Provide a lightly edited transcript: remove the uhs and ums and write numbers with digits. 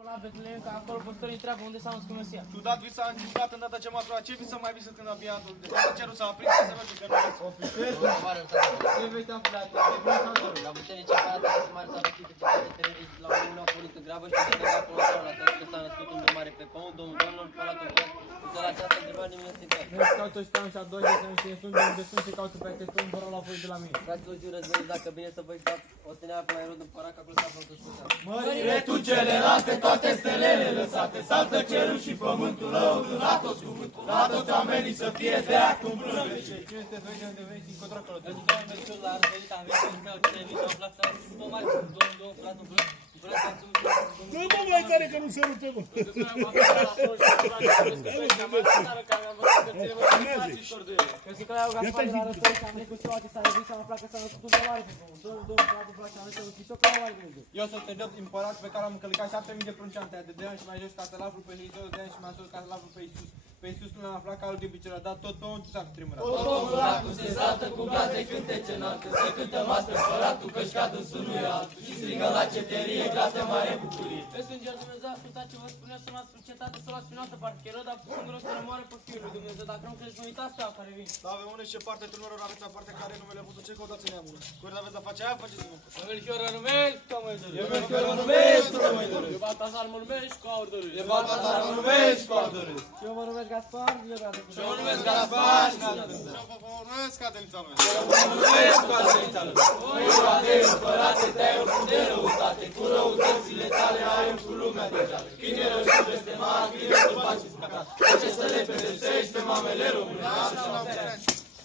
La Betlehem, că acolo păstorii întreabă unde s-a născut Mesia. Tu dat visa întâmplat îndată ce m-a luat. Ce visă mai visă când a biatul? De fapt cerul s-a aprins să se merge că nu vis. Ce veți aflat? La putere ce parată că se mare s-a vestit că ce teroriști la un a pornit în grabă și că se acolo la tot că s-a născut un mare pe pământ, domnul domnilor, palatul tot. Însă la această întrebare nimeni nu se întreabă. Vezi, caută și pe a doi de să nu știe sunt, de unde sunt și caută pe acest om fără la voi de la mine. Fraților, zi războiți, dacă bine să vă știați, o să ne apă la Erod împărat, că acolo s-a aflat scuza. Mările tu celelalte, toate stelele lăsate, saltă cerul și pământul, lăudă toți cuvântul, la toți oamenii să fie de acum până în vecie. Cine este voi de unde vezi încotro acolo? Eu zic că am mersul la războit, am venit în meu, ce mi s-a aflat să după mare, domnul, fratul, Nu mă mai tare că nu se rupe, mă. Că zic că la Gaspar de la războit, am venit cu cioate, s-a revit și am aflat că s-a născut un mare pe pământ. Domnul, fratul, fratul, am venit cu cioate, la mare Dumnezeu. Eu sunt Tedot, împărat pe care am încălcat 7000 de prunci de ani și mai jos ca să l-aflu pe Hristos de ani și mai sus ca să l-aflu pe Iisus. Pe Iisus nu l-am aflat calul din picioare, dar tot pământul s-a cutremurat. Tot omul lacu se saltă cu blaze cântece înaltă, să cântăm astfel făratul că-și cadă în sul lui altul și strigă la ceterie glată mare bucurie. Pe Sfântul Dumnezeu, ascultați ce vă spunea să luați cetate, să luați finanță, parcă Erod a pus în gros să rămoare pe Fiul lui Dumnezeu, dacă nu credeți, nu uitați pe care vin. Da, avem unde și ce parte tânăror aveți aparte care numele vostru, ce căutați în neamul? Când aveți la face aia, faceți-mă. Eu Melchior numesc, ca mai doriu. Eu Melchior o numesc, nu mă doriu. Eu Baltazar mă numesc, cu aur doriu. Eu Baltazar o numesc, cu aur doriu. Eu mă numesc Gaspar, eu vreau să Eu mă numesc Gaspar, Și eu vă numesc Adelița mea. eu mă numesc cu adelița lui. Oi, Adeu, împărate, te-ai oprit de răutate, cu răutățile tale ai umplut lumea deja. Cine rău și blestemat, bine tu faci păcat. Ce să le pedepsești pe mamele românești.